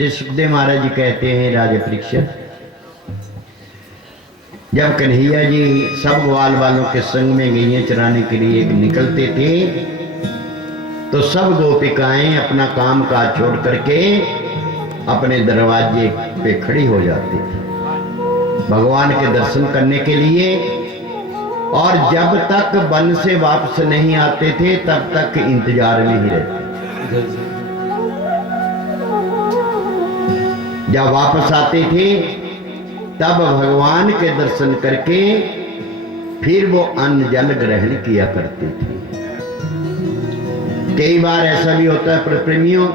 श्री सुखदेव महाराज जी कहते हैं, राजा परीक्षित, जब कन्हैया जी सब ग्वाल वालों के संग में गैया चराने के लिए निकलते थे तो सब गोपिकाएं अपना काम काज छोड़ करके अपने दरवाजे पे खड़ी हो जाती थी भगवान के दर्शन करने के लिए। और जब तक वन से वापस नहीं आते थे तब तक इंतजार में ही रहते। जब वापस आते थे तब भगवान के दर्शन करके फिर वो अन्न जल ग्रहण किया करते थे। कई बार ऐसा भी होता है प्रेमियों,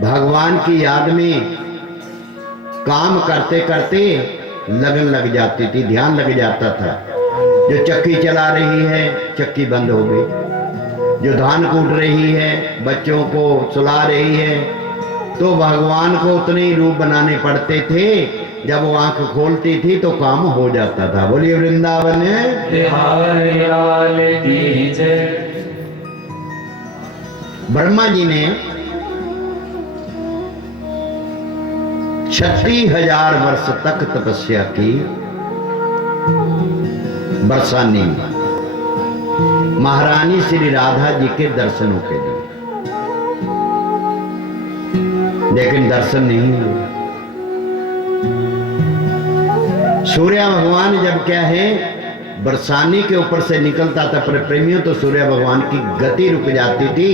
भगवान की याद में काम करते करते लगन लग जाती थी, ध्यान लग जाता था। जो चक्की चला रही है चक्की बंद हो गई, जो धान कूट रही है, बच्चों को सुला रही है, तो भगवान को उतने ही रूप बनाने पड़ते थे। जब वो आंख खोलती थी तो काम हो जाता था। बोलिए वृंदावन की जय। ब्रह्मा जी ने 36,000 वर्ष तक तपस्या की बरसाने में महारानी श्री राधा जी के दर्शनों के लिए, लेकिन दर्शन नहीं हुए। सूर्य भगवान जब क्या है बरसाने के ऊपर से निकलता था प्रेमियों, तो सूर्य भगवान की गति रुक जाती थी।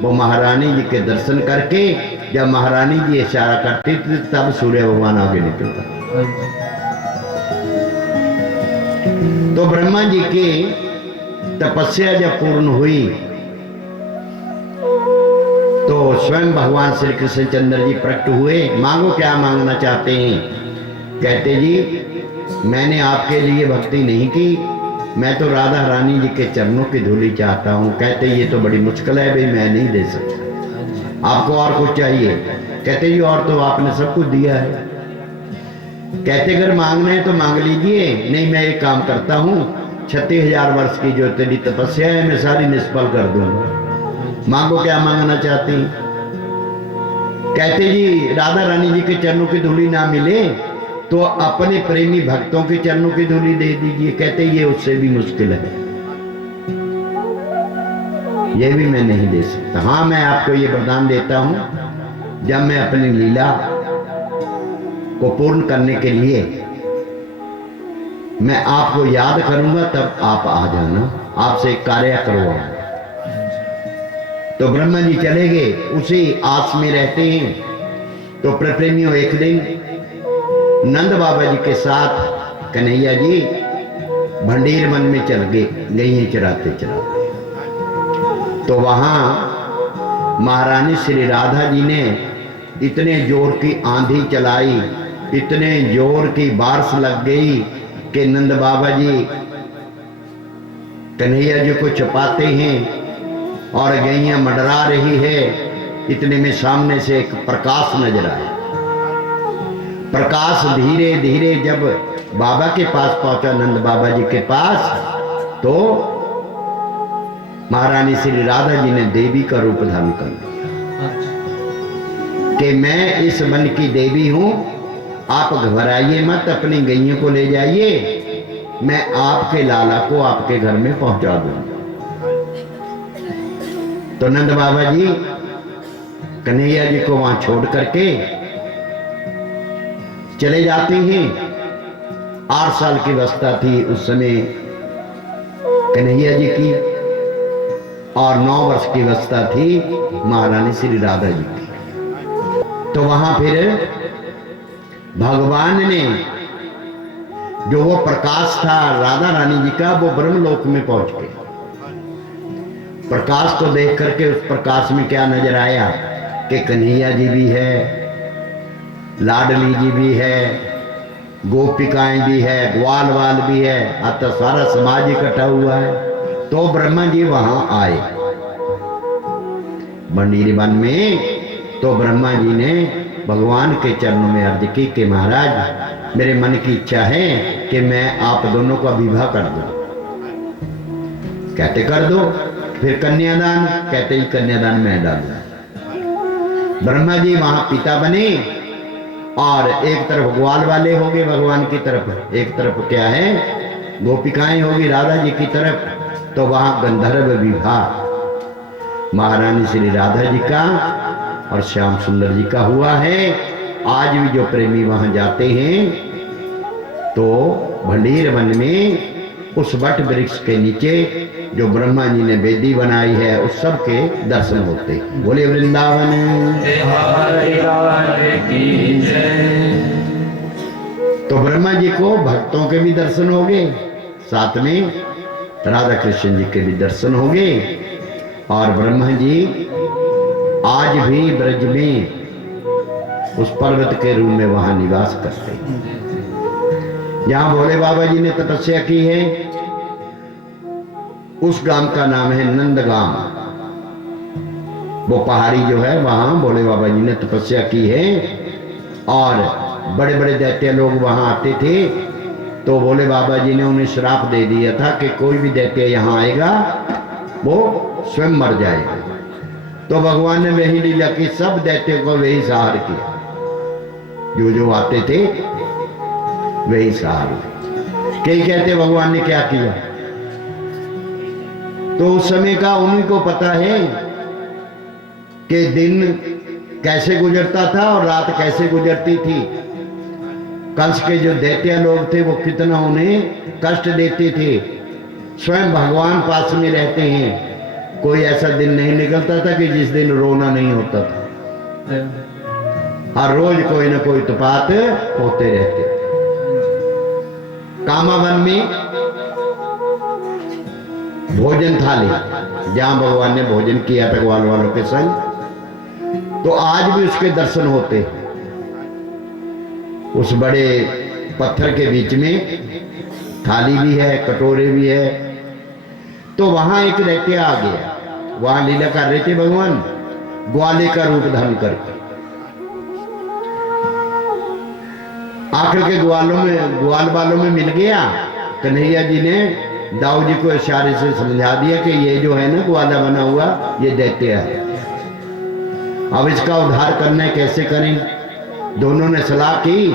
वो महारानी जी के दर्शन करके जब महारानी जी इशारा करती थी तब सूर्य भगवान आगे निकलता। तो ब्रह्मा जी की तपस्या जब पूर्ण हुई तो स्वयं भगवान श्री कृष्ण चंद्र जी प्रकट हुए। मांगो, क्या मांगना चाहते हैं? कहते जी मैंने आपके लिए भक्ति नहीं की, मैं तो राधा रानी जी के चरणों की धूली चाहता हूँ। कहते ये तो बड़ी मुश्किल है भाई, मैं नहीं दे सकता, आपको और कुछ चाहिए? कहते जी और तो आपने सब कुछ दिया है। कहते अगर मांगना है तो मांग लीजिए। नहीं, मैं एक काम करता हूँ, 36,000 वर्ष की जो तेरी तपस्या है मैं सारी निष्फल कर दूंगा। मांगो, क्या मांगना चाहती? कहते जी राधा रानी जी के चरणों की धूली ना मिले तो अपने प्रेमी भक्तों के चरणों की धूली दे दीजिए। कहते ये उससे भी मुश्किल है, ये भी मैं नहीं दे सकता। हाँ, मैं आपको ये वरदान देता हूं, जब मैं अपनी लीला को पूर्ण करने के लिए मैं आपको याद करूंगा तब आप आ जाना, आपसे कार्य करवाऊंगा। तो ब्रह्मा जी चले गए, उसी आस में रहते हैं। तो प्रेमियों एक दिन नंद बाबा जी के साथ कन्हैया जी भंडीर वन में चल गए चराते चराते। तो वहां महारानी श्री राधा जी ने इतने जोर की आंधी चलाई, इतने जोर की बारिश लग गई कि नंद बाबा जी कन्हैया जी को छुपाते हैं और गैया मंडरा रही है। इतने में सामने से एक प्रकाश नजर आया। प्रकाश धीरे धीरे जब बाबा के पास पहुंचा, नंद बाबा जी के पास, तो महारानी श्री राधा जी ने देवी का रूप धारण कर लिया कि मैं इस वन की देवी हूं, आप घबराइए मत, अपनी गैयों को ले जाइए, मैं आपके लाला को आपके घर में पहुंचा दूंगा। तो नंद बाबा जी कन्हैया जी को वहां छोड़ करके चले जाते हैं। 8 साल की अवस्था थी उस समय कन्हैया जी की, और 9 वर्ष की अवस्था थी महारानी श्री राधा जी की। तो वहां फिर भगवान ने जो वो प्रकाश था राधा रानी जी का, वो ब्रह्मलोक में पहुंच गए। प्रकाश को देख करके उस प्रकाश में क्या नजर आया कि कन्हैया जी भी है, लाडली जी भी है, गोपिकाएं भी है, ग्वाल वाल भी है, अतः सारा समाज इकट्ठा हुआ है। तो ब्रह्मा जी वहां आए भंडीर वन में। तो ब्रह्मा जी ने भगवान के चरणों में अर्ज की कि महाराज मेरे मन की इच्छा है कि मैं आप दोनों का विवाह कर दूं। कहते कर दो। फिर कन्यादान, कहते ही कन्यादान मैं डालूं। ब्रह्मा जी वहां पिता बने और एक तरफ ग्वाल वाले हो गए भगवान की तरफ, एक तरफ क्या है गोपिकाएं होगी राधा जी की तरफ। तो वहां गंधर्व विवाह महारानी श्री राधा जी का और श्याम सुंदर जी का हुआ है। आज भी जो प्रेमी वहां जाते हैं तो भंडीर वन में उस वट वृक्ष के नीचे जो ब्रह्मा जी ने वेदी बनाई है उस सब के दर्शन होते हैं। बोले वृंदावन की जय। तो ब्रह्मा जी को भक्तों के भी दर्शन हो गए, साथ में राधा कृष्ण जी के भी दर्शन हो गए। और ब्रह्मा जी आज भी ब्रज में उस पर्वत के रूप में वहां निवास करते हैं जहां भोले बाबा जी ने तपस्या की है। उस गांव का नाम है नंदगांव। वो पहाड़ी जो है वहां भोले बाबा जी ने तपस्या की है और बड़े बड़े दैत्य लोग वहां आते थे। तो भोले बाबा जी ने उन्हें श्राप दे दिया था कि कोई भी दैत्य यहां आएगा वो स्वयं मर जाएगा। तो भगवान ने वही लीला की, सब दैत्यों को वही सहार किया, जो जो आते थे वही सहार। कई कहते भगवान ने क्या किया, तो उस समय का उन्हीं को पता है कि दिन कैसे गुजरता था और रात कैसे गुजरती थी। कंस के जो दैत्य लोग थे वो कितना उन्हें कष्ट देते थे। स्वयं भगवान पास में रहते हैं, कोई ऐसा दिन नहीं निकलता था कि जिस दिन रोना नहीं होता था। हर रोज कोई ना कोई उत्पात होते रहते। कामावन में भोजन थाली जहां भगवान ने भोजन किया था ग्वाल वालों के संग, तो आज भी उसके दर्शन होते। उस बड़े पत्थर के बीच में थाली भी है, कटोरे भी है। तो वहां एक दैत्य आ गया, वहां लीला कर रहे थे भगवान ग्वाले का रूप धारण करके। आखिर के ग्वाल वालों में मिल गया। कन्हैया जी ने दाऊ जी को इशारे से समझा दिया कि ये जो है ना ग्वाला बना हुआ ये दैत्य है, अब इसका उद्धार करना है, कैसे करें। दोनों ने सलाह की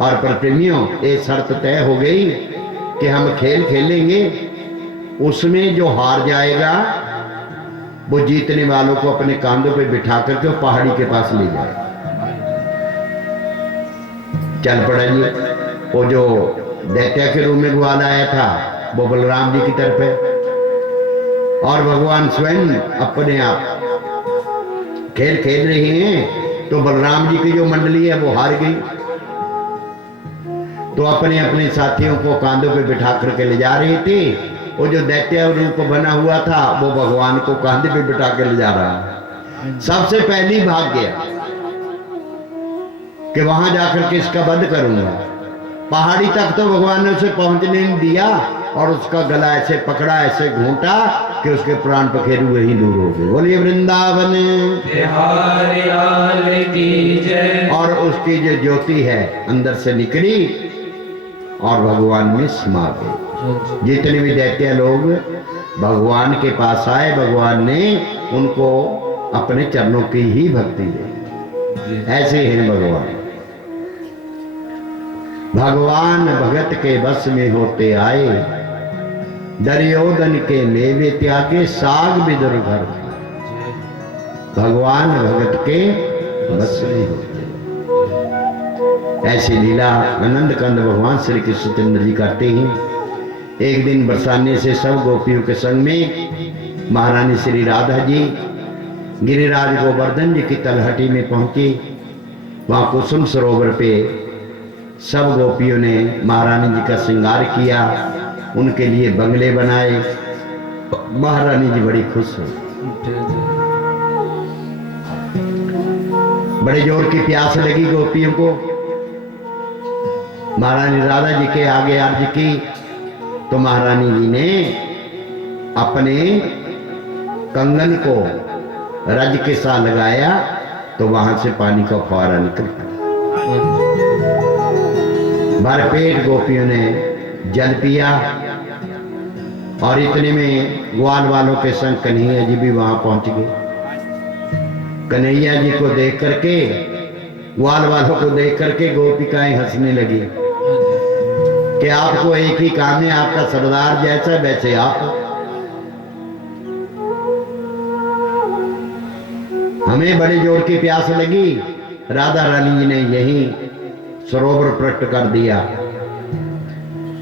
और पर प्रेमियों एक शर्त तय हो गई कि हम खेल खेलेंगे, उसमें जो हार जाएगा वो जीतने वालों को अपने कांधों पे बिठा करके पहाड़ी के पास ले जाए। चल पड़ा जी। वो जो दैत्य के रूप में ग्वाल आया था वो बलराम जी की तरफ है और भगवान स्वयं अपने आप खेल खेल रहे हैं। तो बलराम जी की जो मंडली है वो हार गई, तो अपने अपने साथियों को कांधों पे बिठा करके ले जा रहे थे। वो जो दैत्य रूप बना हुआ था वो भगवान को कांधे पे बिठा के ले जा रहा। सबसे पहली भाग गया कि वहां जाकर के इसका वध करूंगा। पहाड़ी तक तो भगवान ने उसे पहुंचने नहीं दिया और उसका गला ऐसे पकड़ा, ऐसे घूंटा कि उसके प्राण पखेरु वहीं दूर हो गए। बोलिए वृंदावन बिहारी लाल की जय। और उसकी जो ज्योति है अंदर से निकली और भगवान में समा गई। जितने भी दैत्य लोग भगवान के पास आए, भगवान ने उनको अपने चरणों की ही भक्ति दी। ऐसे हैं भगवान। भगवान भगत के बस में होते आए, दुर्योधन के मेवे त्यागे, साग बिदुर घर। भगवान भगत के बस में होते। ऐसी लीला आनंद कंद भगवान श्री कृष्णचंद्र जी करते हैं। एक दिन बरसाने से सब गोपियों के संग में महारानी श्री राधा जी गिरिराज गोवर्धन जी की तलहटी में पहुंची। वहां कुसुम सरोवर पे सब गोपियों ने महारानी जी का श्रृंगार किया, उनके लिए बंगले बनाए। महारानी जी बड़ी खुश हुई। बड़े जोर की प्यास लगी गोपियों को। महारानी राधा जी के आगे अर्ज की तो महारानी जी ने अपने कंगन को रज के साथ लगाया तो वहां से पानी का फुहारा निकला। भरपेट गोपियों ने जल पिया और इतने में ग्वाल वालों के संग कन्हैया जी भी वहां पहुंच गए। कन्हैया जी को देख करके, ग्वाल वालों को देख करके गोपिकाएं हंसने लगी कि आपको एक ही काम है, आपका सरदार जैसा वैसे आप। हमें बड़े जोर की प्यास लगी, राधा रानी जी ने यही सरोवर प्रकट कर दिया।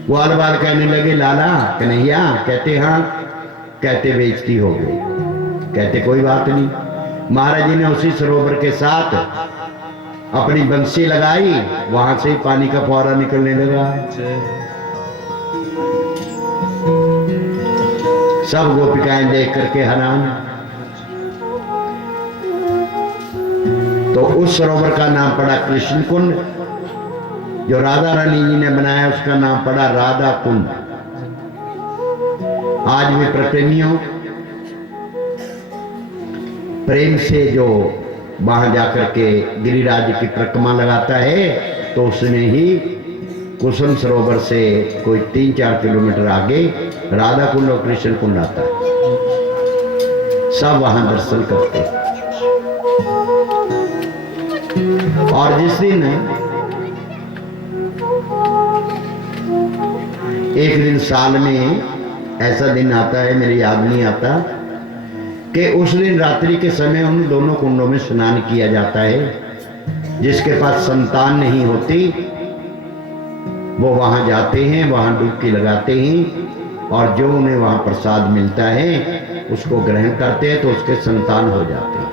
ग्वाल वाल कहने लगे लाला कन्हैया, कहते हाँ, कहते बेइज्जती हो गई, कहते कोई बात नहीं। महाराज जी ने उसी सरोवर के साथ अपनी बंसी लगाई, वहां से ही पानी का फौरा निकलने लगा। सब गोपिकाएं देख करके हैरान। तो उस सरोवर का नाम पड़ा कृष्ण कुंड, जो राधा रानी जी ने बनाया उसका नाम पड़ा राधा कुंड। आज भी प्रेमियों प्रेम से जो वहां जाकर के गिरिराज की परिक्रमा लगाता है, तो उसमें ही कुसुम सरोवर से कोई 3-4 किलोमीटर आगे राधा कुंड और कृष्ण कुंड आता है। सब वहां दर्शन करते हैं। और जिस दिन एक दिन साल में ऐसा दिन आता है, मेरी याद नहीं आता, कि उस दिन रात्रि के समय उन दोनों कुंडों में स्नान किया जाता है। जिसके पास संतान नहीं होती वो वहां जाते हैं, वहां डुबकी लगाते हैं, और जो उन्हें वहां प्रसाद मिलता है उसको ग्रहण करते हैं, तो उसके संतान हो जाते हैं।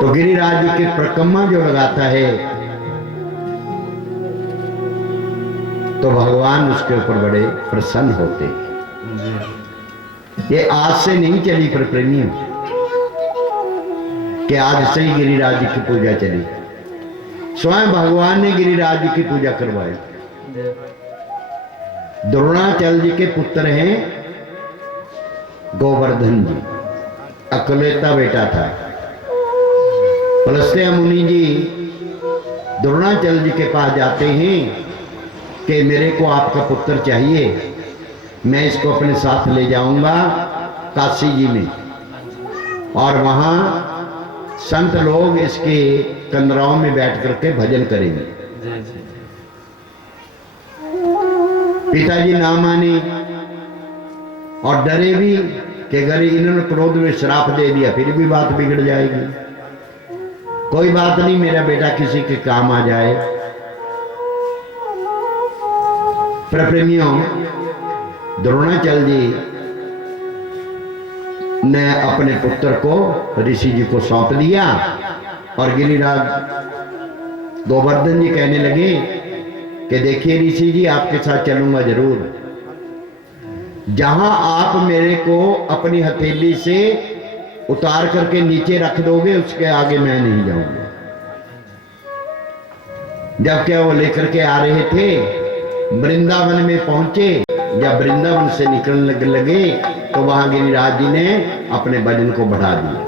तो गिरिराज की परिक्रमा जो लगाता है तो भगवान उसके ऊपर बड़े प्रसन्न होते हैं। ये आज से नहीं चली पर प्रेमियों, कि आज से ही गिरिराज की पूजा चली। स्वयं भगवान ने गिरिराज की पूजा करवाई। द्रोणाचल जी के पुत्र हैं गोवर्धन जी, अकलेता बेटा था। पुलस्त्य मुनि जी द्रोणाचल जी के पास जाते हैं कि मेरे को आपका पुत्र चाहिए, मैं इसको अपने साथ ले जाऊंगा काशी जी में, और वहां संत लोग इसके कंदराओं में बैठ करके भजन करेंगे। पिताजी ना माने और डरे भी कि अगर इन्होंने क्रोध में श्राप दे दिया फिर भी बात बिगड़ जाएगी। कोई बात नहीं, मेरा बेटा किसी के काम आ जाए। प्रेमियों, द्रोणाचल जी ने अपने पुत्र को ऋषि जी को सौंप दिया, और गिरिराज गोवर्धन जी कहने लगे कि देखिए ऋषि जी, आपके साथ चलूंगा जरूर। जहां आप मेरे को अपनी हथेली से उतार करके नीचे रख दोगे उसके आगे मैं नहीं जाऊंगा। जब क्या वो लेकर के आ रहे थे, वृंदावन में पहुंचे, जब वृंदावन से निकलने लगे तो वहां गिरिराज जी ने अपने भजन को बढ़ा दिया।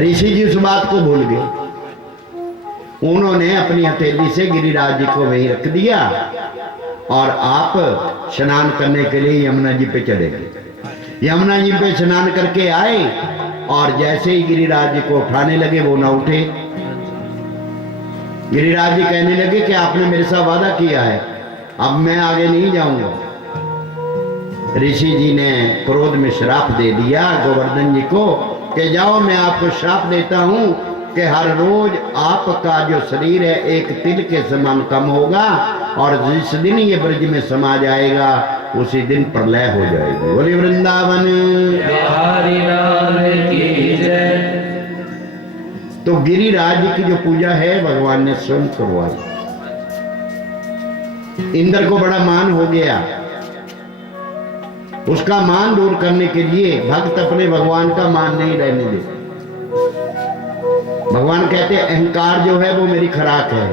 ऋषि जी उस बात को भूल गए, उन्होंने अपनी हथेली से गिरिराज जी को वहीं रख दिया, और आप स्नान करने के लिए यमुना जी पे चले गए। यमुना जी पे स्नान करके आए, और जैसे ही गिरिराज जी को उठाने लगे वो ना उठे। गिरिराज जी कहने लगे कि आपने मेरे साथ वादा किया है, अब मैं आगे नहीं जाऊंगा। ऋषि जी ने क्रोध में श्राप दे दिया गोवर्धन जी को कि जाओ, मैं आपको श्राप देता हूं कि हर रोज आपका जो शरीर है एक तिल के समान कम होगा, और जिस दिन ये ब्रज में समा जाएगा उसी दिन प्रलय हो जाएगी। बोले वृंदावन बिहारी लाल की जय। तो गिरिराज की जो पूजा है भगवान ने स्वयं करवाई। इंद्र को बड़ा मान हो गया, उसका मान दूर करने के लिए भक्त अपने भगवान का मान नहीं रहने देते। भगवान कहते अहंकार जो है वो मेरी खुराक है,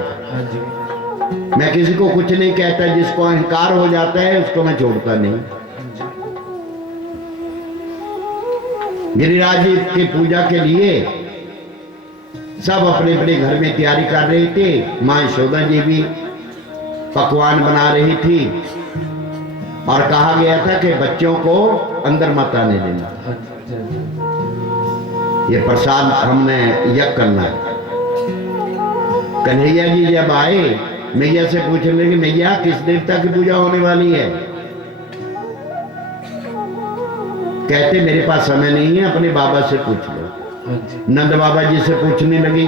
मैं किसी को कुछ नहीं कहता, जिसको अहंकार हो जाता है उसको मैं छोड़ता नहीं। गिरिराज जी की पूजा के लिए सब अपने अपने घर में तैयारी कर रहे थे। मां यशोदा जी भी पकवान बना रही थी, और कहा गया था कि बच्चों को अंदर मत आने देना। ये प्रसाद हमने यज्ञ करना है। कन्हैया जी जब आए मैया से पूछने लगे, मैया किस देवता की पूजा होने वाली है? कहते मेरे पास समय नहीं है, अपने बाबा से पूछ लो। नंद बाबा जी से पूछने लगे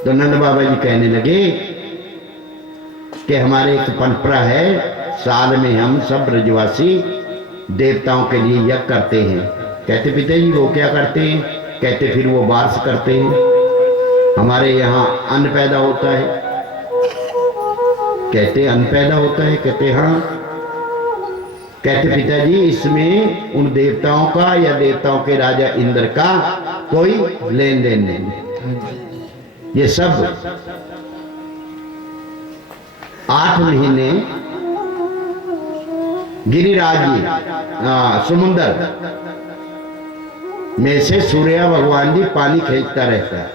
तो नंद बाबा जी कहने लगे कि हमारे एक परंपरा है, साल में हम सब ब्रजवासी देवताओं के लिए यज्ञ करते हैं। कहते पिताजी वो क्या करते हैं? कहते फिर वो वार्ष करते हैं, हमारे यहाँ अन्न पैदा होता है। कहते अन्न पैदा होता है? कहते हाँ। कहते पिताजी इसमें उन देवताओं का या देवताओं के राजा इंद्र का कोई लेन देन नहीं। ये सब 8 महीने गिरिराज जी समुंदर में से सूर्य भगवान जी पानी खींचता रहता है,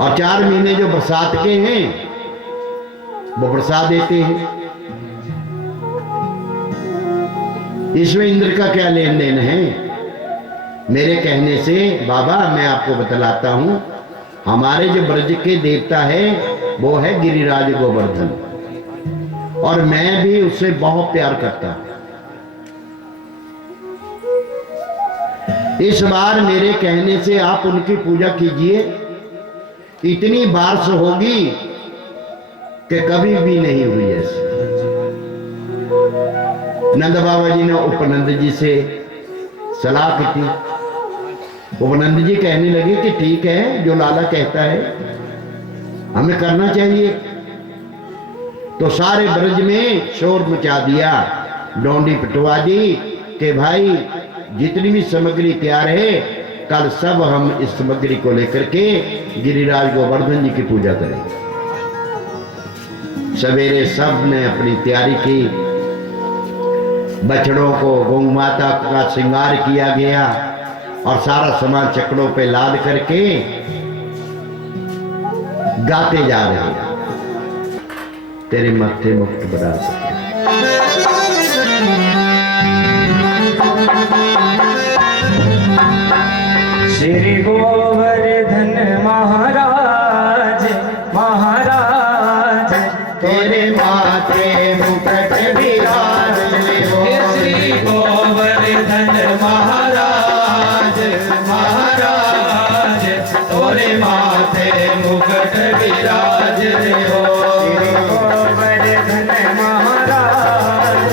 और 4 महीने जो बरसात के हैं वो बरसात देते हैं। इसमें इंद्र का क्या लेन देन है? मेरे कहने से बाबा मैं आपको बतलाता हूं, हमारे जो ब्रज के देवता है वो है गिरिराज गोवर्धन, और मैं भी उससे बहुत प्यार करता हूं। इस बार मेरे कहने से आप उनकी पूजा कीजिए, इतनी बारिश होगी कि कभी भी नहीं हुई ऐसी। नंद बाबा जी ने उपनंद जी से सलाह की थी। उपनंद जी कहने लगे कि ठीक है, जो लाला कहता है हमें करना चाहिए। तो सारे ब्रज में शोर मचा दिया, डोंडी पिटवा दी कि भाई जितनी भी सामग्री तैयार है, कल सब हम इस सामग्री को लेकर के गिरिराज गोवर्धन जी की पूजा करेंगे। सवेरे सब ने अपनी तैयारी की, बछड़ों को गौ माता का श्रृंगार किया गया और सारा सामान चक्रों पे लाद करके गाते जा रहे हैं, तेरे माथे मुक्त बना सके। श्री गोवर्धन महाराज महाराज तेरे माथे मुकुट विराजे हो। श्री गोवर्धन महाराज महाराज तोरे माथे मुकुट विराज हो। श्री गोवर्धन महाराज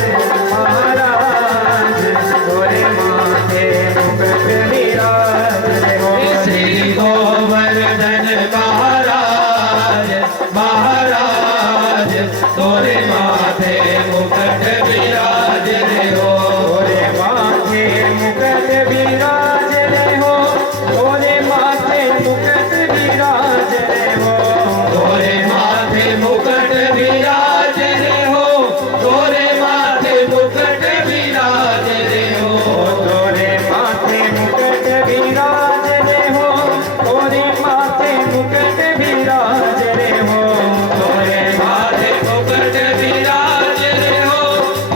महाराज तोरे माथे मुकुट विराज हो। श्री गोवर्धन महाराज महाराज तोरे माथे मुकुट विराज हो। तोरे माथे मुकुट विराज हो। तोरे माथे मुकुट विराज हो। तोरे माथे मुकुट विराज हो। तोरे माथे मुकुट विराज हो। तोरे माथे मुकुट विराज हो। तोरे माथे मुकुट विराज हो। तोरे माथे मुकुट विराज हो।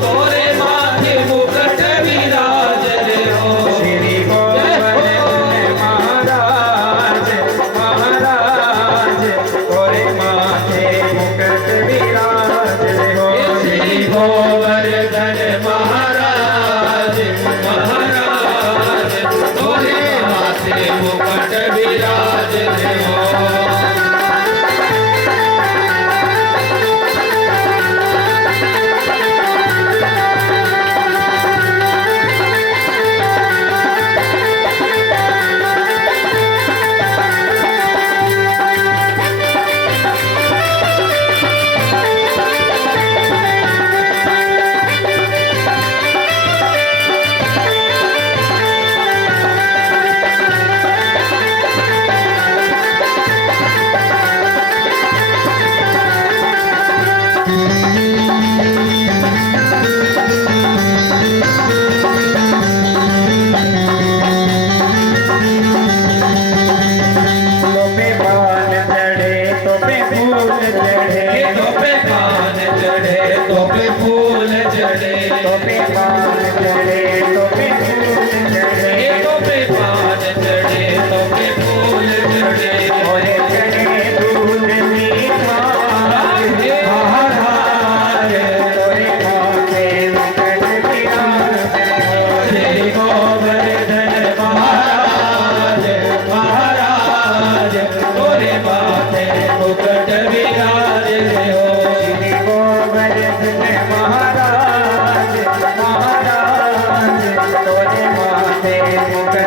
तोरे माथे मुकुट विराज हो। श्री गोवर्धन महाराज महाराज तोरे माथे मुकुट विराज हो। श्री गोवर्धन महाराज महाराज तोरे माथे मुकुट विराज हो।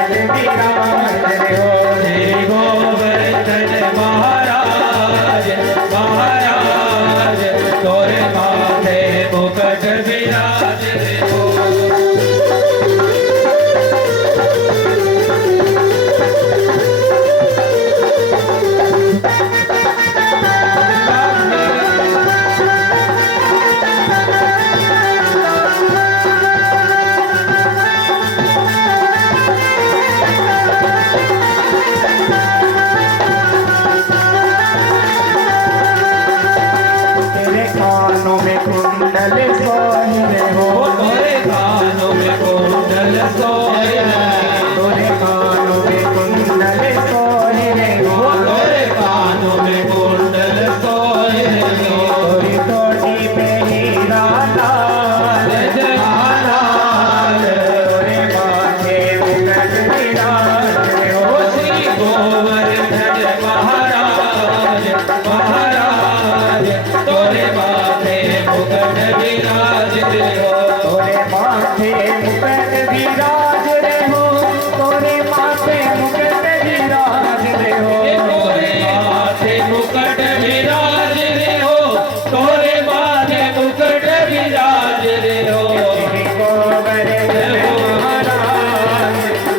मुकुट विराज रे हो। श्री गोवर्धन महाराज महाराज तोरे माथे मुकुट विराज रे हो। तेरे कानों में कुंडल सोहे रे हो। तोरे कानों में कुंडल सोहे तोरे कानों में कुंडल सोहे रे हो। तोरे कानों में कुंडल सोहे तोरी टोटी पे हीरा लाल जयमालाल तोरे माथे मुकुट विराज रे हो। श्री गोवर्धन महाराज महाराज तोरे माथे मुकुट विराज रे हो। तोरे माथे मुकुट विराज रे हो। तोरे माथे मुकुट विराज रे हो। तोरे माथे मुकुट विराज रे हो। तोरे माथे मुकुट विराज रे हो। श्री गोवर्धन महाराज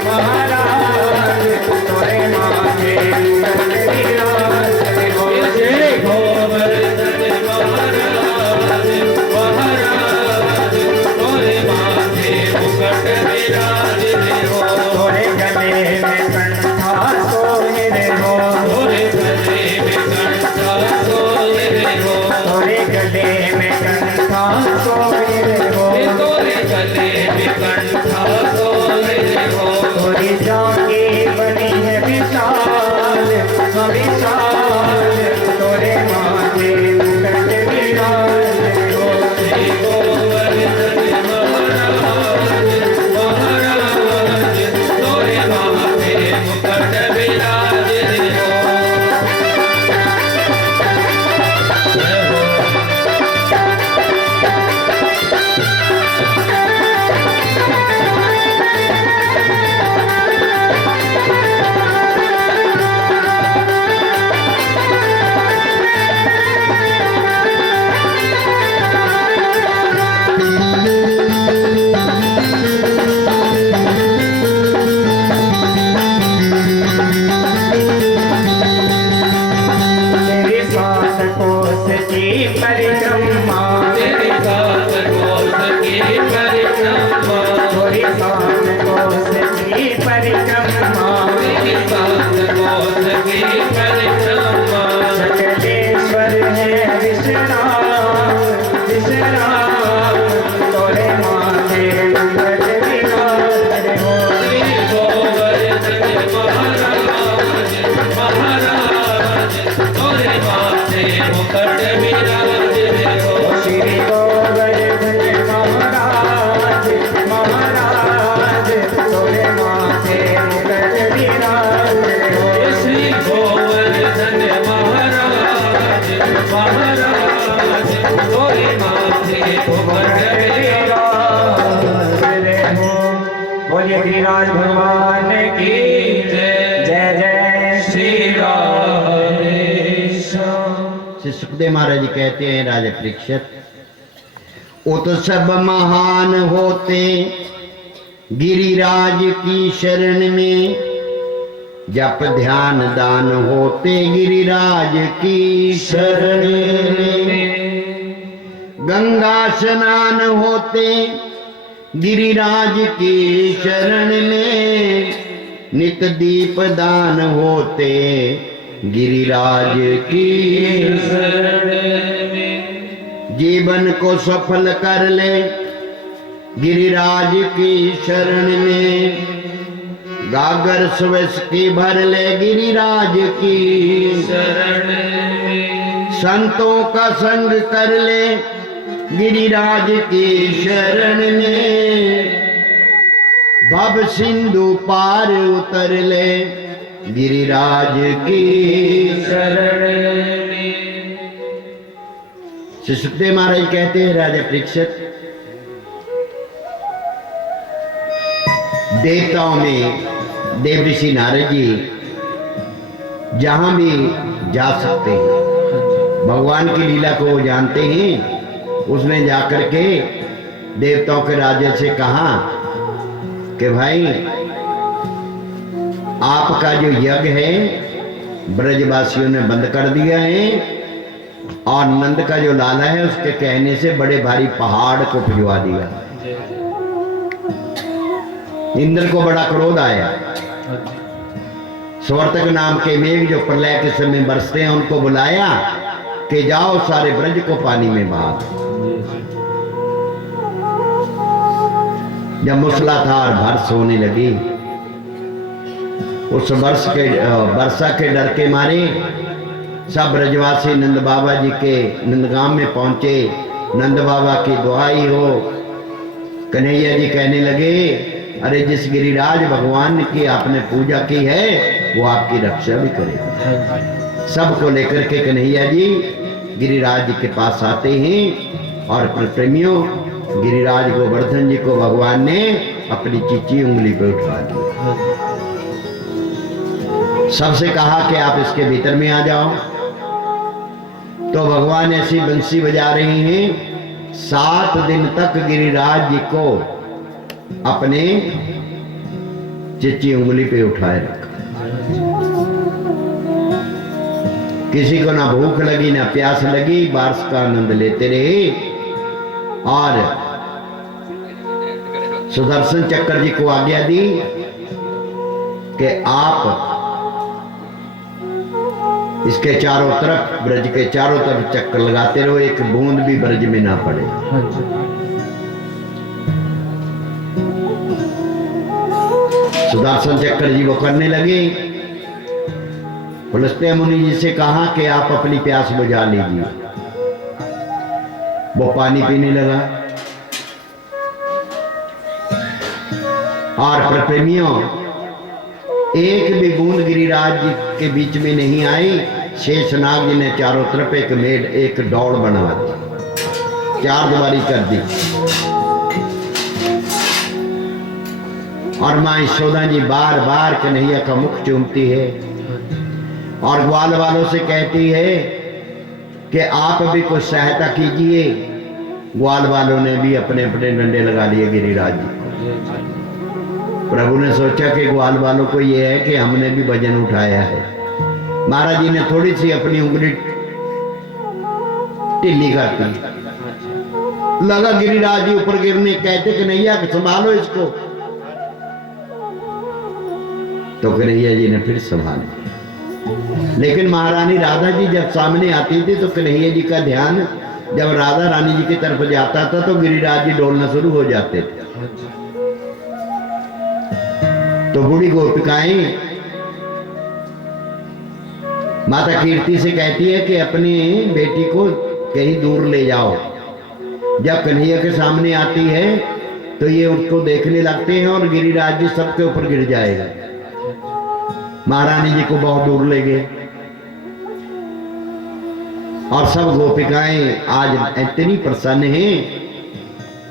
महाराज तोरे माथे मुकुट विराज रे हो। श्री गोवर्धन महाराज महाराज तोरे माथे मुकुट विराज रे हो। तोरे गले में कंठा सोहे रे हो। तोरे गले में कंठा सोहे रे हो। तोरे गले में कंठा सोहे रे हो। तोरे गले में कंठा सोहे रे हो। तोरी जांघे बनी है विशाल विशाल तोरे माथे मुकुट विराज रे हो। श्री गोवर्धन महाराज महाराज तोरे माथे मुकुट विराज रे हो। जय हो। तेरी सांस कोस की परिक्रमा तेरी सास कोस की परिक्रमा थोड़ी सांस कोस की परिक्रमा तेरी सास कोस की परिक्रमा सकलेश्वर है विश्राम विश्राम तोरे माथे मुकुट विराज रे हो। श्री गोवर्धन महाराज महाराज तोरे माथे मुकुट विराज रे हो। श्री गोवर्धन महाराज महाराज तोरे माथे मुकुट विराज रे हो। श्री गोवर्धन महाराज महाराज तोरे माथे मुकुट विराज रे हो। बोलिए गिरिराज भगवान की जय। जय जय श्री राधेश्याम। श्री सुखदेव महाराज जी कहते हैं राजा परीक्षित, वो तो सब महान होते गिरिराज की शरण में, जप ध्यान दान होते गिरिराज की शरण में, गंगा स्नान होते गिरिराज की शरण में, नित दीप दान होते गिरिराज की शरण में, जीवन को सफल कर ले गिरिराज की शरण में, गागर स्वस की भर ले गिरिराज की शरण में, संतों का संग कर ले गिरिराज की शरण में, भव सिंधु पार उतर ले गिरिराज की शरण में। श्री सुखदेव महाराज कहते हैं राजा परीक्षित, देवताओं में देव ऋषि नारद जी जहां भी जा सकते हैं, भगवान की लीला को वो जानते हैं। उसने जाकर के देवताओं के राजा से कहा कि भाई आपका जो यज्ञ है ब्रजवासियों ने बंद कर दिया है, और नंद का जो लाला है उसके कहने से बड़े भारी पहाड़ को भिजवा दिया। इंद्र को बड़ा क्रोध आया। स्वर्तक नाम के मेघ जो प्रलय के समय बरसते हैं उनको बुलाया कि जाओ सारे ब्रज को पानी में बहा दो। जब मूसलाधार बारिश होने लगी, उस वर्षा के डर के मारे सब ब्रजवासी नंद बाबा जी के नंदगाम में पहुंचे। नंद बाबा की दुआई हो। कन्हैया जी कहने लगे, अरे जिस गिरिराज भगवान की आपने पूजा की है वो आपकी रक्षा भी करेगा। सबको लेकर के कन्हैया जी गिरिराज जी के पास आते हैं, और प्रेमियों गिरिराज गोवर्धन जी को भगवान ने अपनी चीची उंगली पे उठा दिया। सबसे कहा कि आप इसके भीतर में आ जाओ। तो भगवान ऐसी बंसी बजा रही हैं, 7 दिन तक गिरिराज जी को अपने चिच्ची उंगली पे उठाए रखा। किसी को ना भूख लगी ना प्यास लगी, बारिश का आनंद लेते रहे। और सुदर्शन चक्र जी को आज्ञा दी कि आप इसके चारों तरफ, ब्रज के चारों तरफ चक्कर लगाते रहो, एक बूंद भी ब्रज में ना पड़े। सुदर्शन चक्र जी वो करने लगे। पुलस्त्य मुनि जी से कहा कि आप अपनी प्यास बुझा लीजिए। वो पानी पीने लगा। और प्रेमियों, एक भी बूंद गिरिराज जी के बीच में नहीं आई। शेषनाग जी ने चारों तरफ एक दौड़ बनवा दी, 4 दीवारी कर दी। और मां यशोदा जी बार बार कन्हैया का मुख चूमती है और ग्वाल वालों से कहती है कि आप भी कुछ सहायता कीजिए। ग्वाल वालों ने भी अपने अपने डंडे लगा लिए गिरिराज जी। प्रभु ने सोचा कि ग्वाल वालों को यह है कि हमने भी वजन उठाया है। महाराज जी ने थोड़ी सी अपनी उंगली ढीली कर दी। लगा गिरिराज जी ऊपर गिरने, कहते कन्हैया संभालो इसको। तो कन्हैया जी ने फिर संभाला। लेकिन महारानी राधा जी जब सामने आती थी तो कन्हैया जी का ध्यान जब राधा रानी जी की तरफ जाता था तो गिरिराज जी डोलना शुरू हो जाते थे। तो बूढ़ी गोपिकाएं माता कीर्ति से कहती है कि अपनी बेटी को कहीं दूर ले जाओ। जब कन्हैया के सामने आती है तो ये उसको देखने लगते हैं और गिरिराज जी सबके ऊपर गिर जाएगा। महारानी जी को बहुत दूर ले गए और सब गोपिकाएं आज इतनी प्रसन्न हैं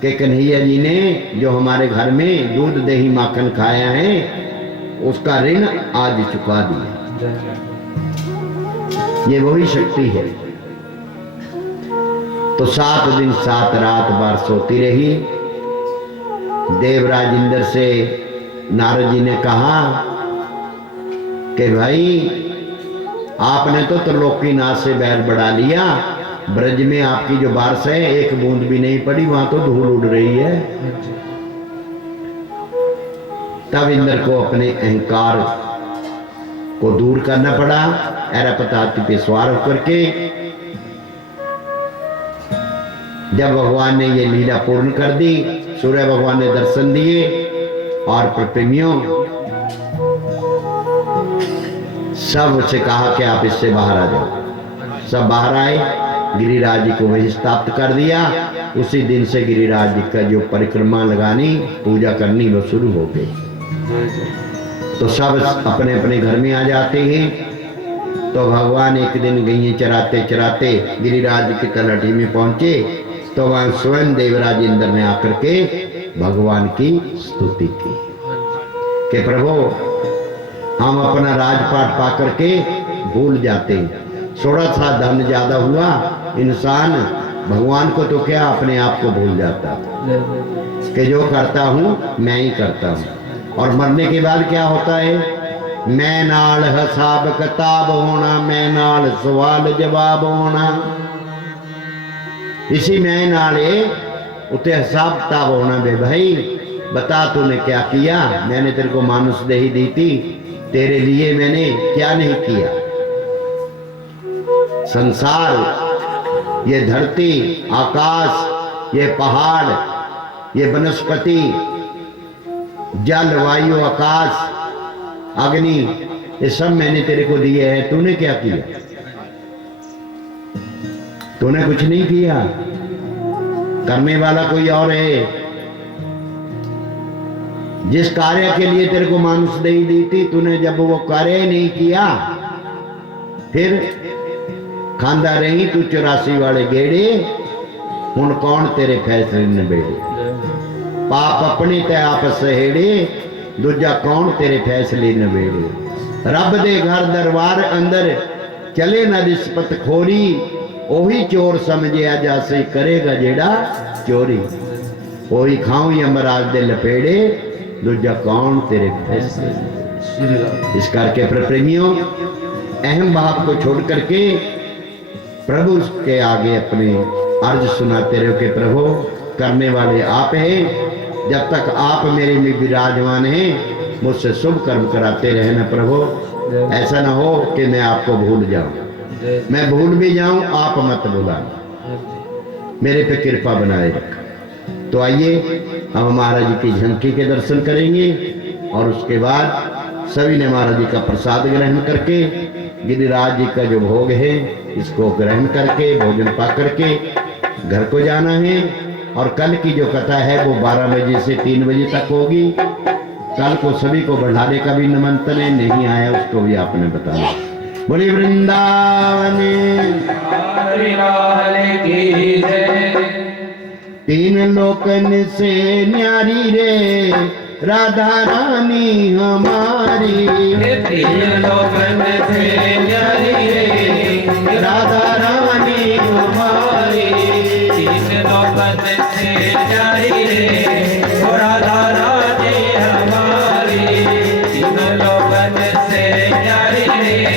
कि कन्हैया जी ने जो हमारे घर में दूध दही माखन खाया है उसका ऋण आज चुका दिया। ये वही शक्ति है। तो 7 दिन 7 रात बारिश होती रही। देवराज इंद्र से नारद जी ने कहा कि भाई आपने तो त्रिलोकीनाथ से बैर बढ़ा लिया, ब्रज में आपकी जो बारिश है एक बूंद भी नहीं पड़ी, वहां तो धूल उड़ रही है। तब इंद्र को अपने अहंकार को दूर करना पड़ा। ऐरापताती पे सवार होकर के जब भगवान ने ये लीला पूर्ण कर दी, सूर्य भगवान ने दर्शन दिए और प्रेमियों सब से कहा कि आप इससे बाहर आ जाओ। सब बाहर आए, गिरिराज जी को वही स्थापित कर दिया। उसी दिन से गिरिराज जी का जो परिक्रमा लगानी पूजा करनी वो शुरू हो गई। तो सब अपने अपने घर में आ जाते हैं। तो भगवान एक दिन गईं चराते चराते गिरिराज की तलहटी में पहुंचे तो वहां स्वयं देवराज इंद्र ने आकर के भगवान की स्तुति की कि प्रभु हम अपना राजपाट पा करके भूल जाते हैं। थोड़ा सा धन ज्यादा हुआ, इंसान भगवान को तो क्या अपने आप को भूल जाता कि जो करता हूं मैं ही करता हूं। और मरने के बाद क्या होता है? मैं नाल हिसाब किताब होना, मैं नाल सवाल जवाब होना। इसी मैं नाले उते हिसाब किताब होना। बे भाई बता तूने क्या किया? मैंने तेरे को मानुष देही दी थी, तेरे लिए मैंने क्या नहीं किया। संसार, ये धरती, आकाश, ये पहाड़, ये वनस्पति, जल, वायु, आकाश, अग्नि, ये सब मैंने तेरे को दिए हैं। तूने क्या किया? तूने कुछ नहीं किया। करने वाला कोई और है। जिस कार्य के लिए तेरे को मानुष देही दी थी, तूने जब वो कार्य नहीं किया, फिर खांदा रही तू 84 वाले गेड़े। हुण कौन तेरे फैसले निबेड़े? पाप अपने ते आप सहेड़े, दूजा कौन तेरे फैसले निबेड़े। रब दे घर दरबार अंदर चले ना रिश्वत खोरी, ओही चोर समझिया जासे करेगा जेड़ा चोरी। ओही खाऊं यमराज दे लपेड़े, दूजा कौन तेरे फैसले। इस करके प्रेमियों, अहम भाव को छोड़ करके प्रभु के आगे अपने अर्ज सुनाते रहो कि प्रभु करने वाले आप हैं। जब तक आप मेरे में विराजमान हैं, मुझसे शुभ कर्म कराते रहे ना प्रभु। ऐसा ना हो कि मैं आपको भूल जाऊं। मैं भूल भी जाऊं, आप मत भुलाना, मेरे पे कृपा बनाए रख। तो आइए हम महाराज जी की झंकी के दर्शन करेंगे और उसके बाद सभी ने महाराज जी का प्रसाद ग्रहण करके, गिरिराज जी का जो भोग है इसको ग्रहण करके, भोजन पा करके घर को जाना है। और कल की जो कथा है वो 12 बजे से 3 बजे तक होगी। कल को सभी को बढ़ाने का भी निमंत्रण है, नहीं आया उसको भी आपने बताना। बोले वृंदावन हरि लाल की जय। तीन लोकन से न्यारी रे राधा रानी हमारी। तीन लोकन से न्यारी रे राधा रानी हमारी। तीन लोकन से न्यारी रे राधा रानी हमारी। तीन लोकन से न्यारी रे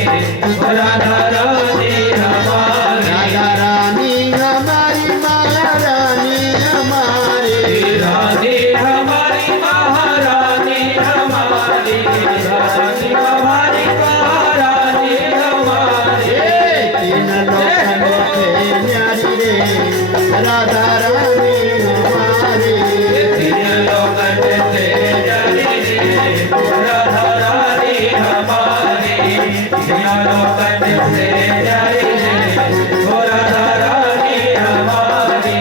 राधा रानी हमारी। राधा रानी हमारी, महारानी हमारी। रानी हमारी, महारानी हमारी। रानी हमारी, महारानी हमारी। तीन लोकन से न्यारी रे राधा रानी हमारी। तीन लोकन से न्यारी रे राधा रानी हमारी। तीन लोकन से न्यारी रे राधा रानी हमारी।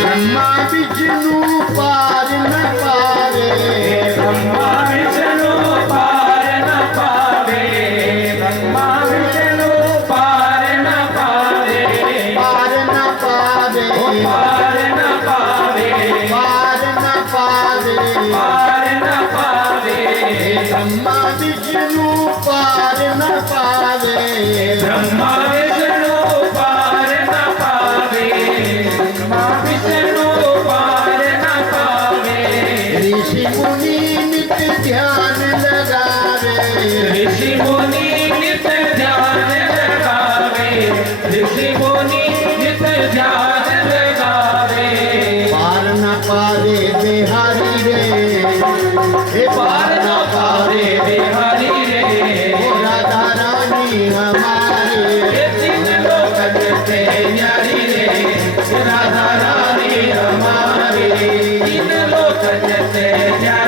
ब्रह्मा विष्णु पार न पावे। ब्रह्मा विष्णु पार न पावे। ब्रह्मा विष्णु पार न पावे। पार न पावे। पार न पावे। पार न पावे। पार न पावे। ब्रह्मा विष्णु पार न पावे। ब्रह्मा विष्णु पार न पावे। ब्रह्मा विष्णु पार न पावे। ऋषि मुनि नित्य ध्यान लगावे। ऋषि मुनि नित्य ध्यान लगावे। ऋषि मुनि नित्य ध्यान लगावे। पार न पावे बिहारी रे, हे पार न पावे बिहारी रे ओ राधा रानी हमारी। ये तीन लोकन से न्यारी रे राधा रानी हमारी। तीन लोकन से न्यारी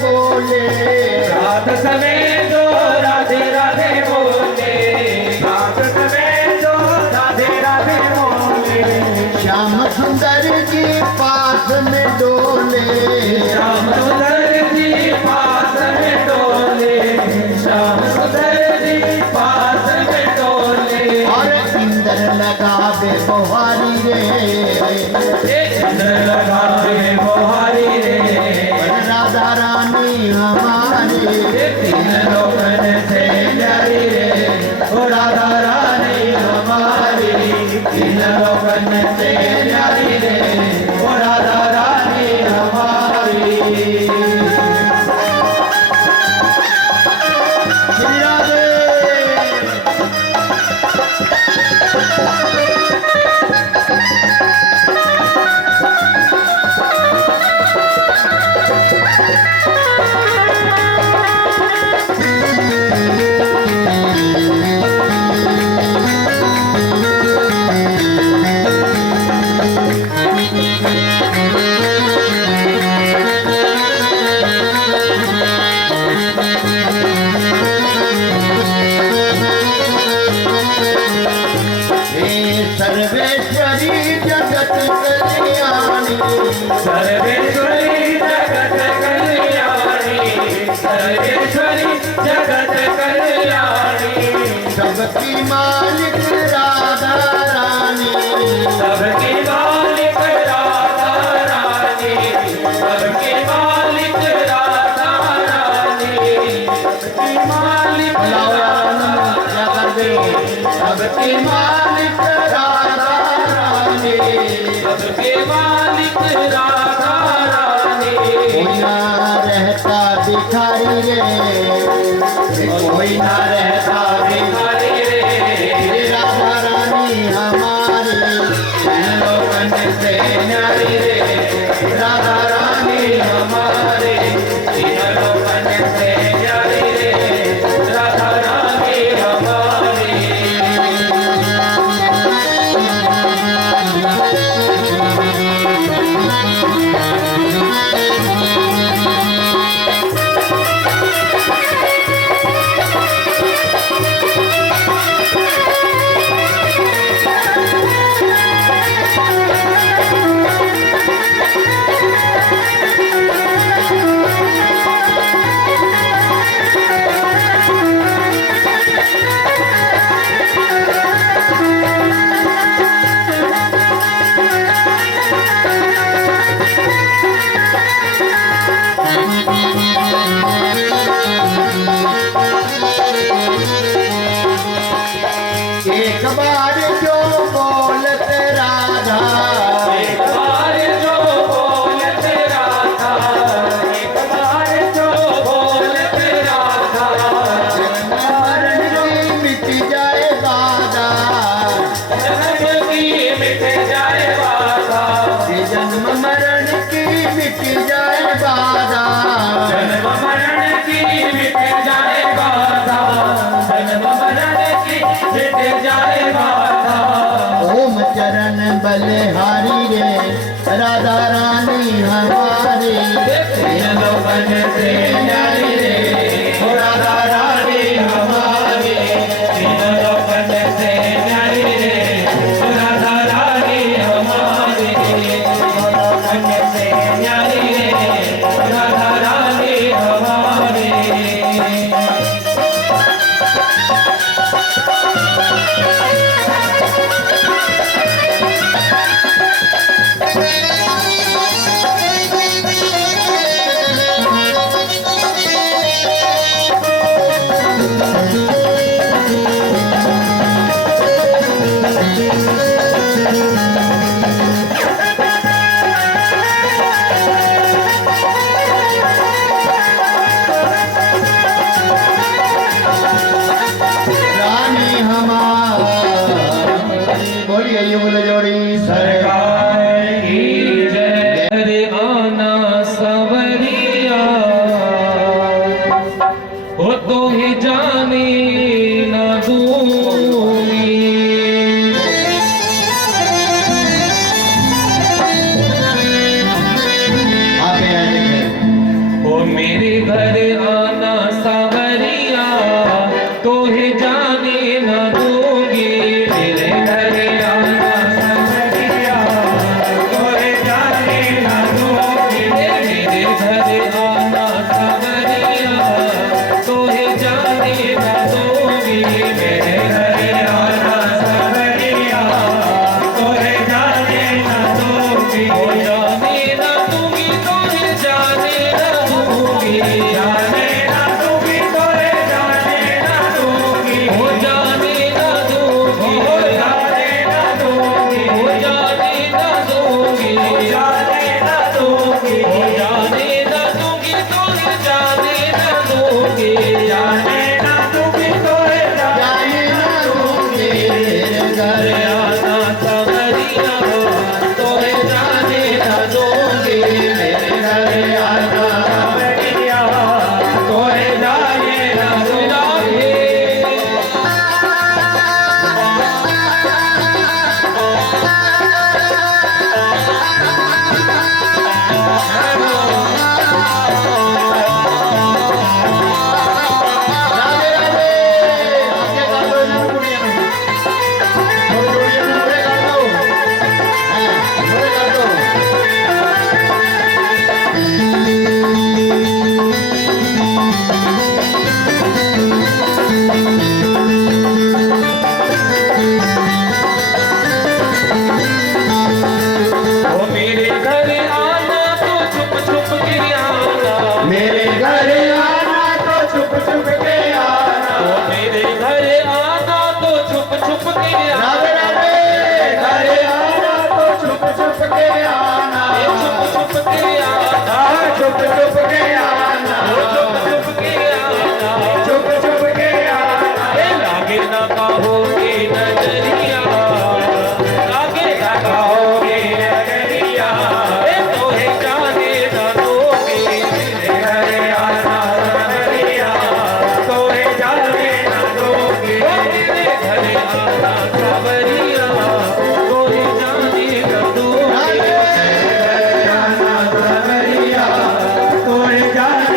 बोले, रात समय जो राधे राधे बोले, रात समय जो राधे राधे बोले, श्याम सुंदर जी पास में डोले, श्याम सुंदर जी पास में डोले, श्याम सुंदर जी पास में डोले, और इंद्र लगावे बुहारी रे, इंद्र लगावे बुहारी रे, राधा रानी हमारी, तीन लोकन से न्यारी रे, ओ राधा रानी हमारी, तीन लोकन से न्यारी रे, ओ राधा रानी हमारी। श्री राधे। हे सर्वेश्वरी जगत कल्याणी, सर्वेश्वरी जगत कल्याणी, सर्वेश्वरी जगत कल्याणी, सबकी मालिक राधा रानी, सबकी मालिक राधा रानी, सबकी मालिक राधा रानी, सबकी मालिक बुलाओ यार आनंद, क्या कर दे हो? सबकी मालिक राधा रानी, सबके मालिक राधा रानी, कोई ना रहता भिखारी रे, कोई ना रहता भिखारी, हरे रे, राधा रानी हमारी, लोकन से न्यारी रे, राधा रानी हमारे, तीन लोकन से न्यारी रे, राधा रानी हमारी। एक बार जो बोलत राधा, एक बार जो बोलत राधा, एक बार जो बोलत राधा, मरण की मिट जाए बाधा, जन्म की मिट जाए बाधा, जन्म मरण की मिट जाए बाधा, जन्म मरण की मिट जाए बाधा, जन्म मरण की मिट जाए बाधा, ओम चरण बलिहारी रे, राधा रानी हमारी, तीन लोकन से न्यारी रे, ओ राधा रानी हमारी, तीन लोकन से न्यारी रे, ओ राधा रानी हमारी, तीन लोकन से न्यारी रे, ओ राधा रानी हमारी। मेरे घर आना सावरिया तोहे जाने न दूंगी मेरे घर आना सावरिया तोहे जाने न दूंगी मेरे घर आना सावरिया तोहे जाने न दूंगी मेरे घर आना सावरिया तोहे जाने न दूंगी हो जाने न दूंगी तोहे जाने न दूंगी जाने न दूंगी तोहे जाने न दूंगी हो जाने न दूंगी हो जाने न दूंगी हो जाने न दूंगी हो जाने न दूंगी हो जाने न दूंगी तोहे जाने न दूंगी जाने न दूंगी तोहे जाने न दूंगी मेरे घर आना सावरिया तोहे जाने न दूंगी मेरे घर आना सावरिया तोहे जाने न दूंगी राधे राधे आगे कर दो ना कुड़िया में कुड़िया में पूरे कर दो पूरे कर दो ओ मेरे घर आना तो छुप छुप के आना मेरे घर आना तो छुप छुप के आना ओ मेरे घर आना तो छुप छुप के आना राधे राधे घर आना तो छुप छुप के आना ए छुप छुप के आना छुप छुप के आना ओ छुप छुप के आना छुप छुप के आना ए लागे ना कहोगे नजरिया लागे ना कहोगे नजरिया ए तोहे जाने ना दोगे मेरे घर आना नजरिया तोहे जाने ना दोगे ओ मेरे घर आना सावरिया तोहे जाने ना दोगे आना सावरिया तोरे जाने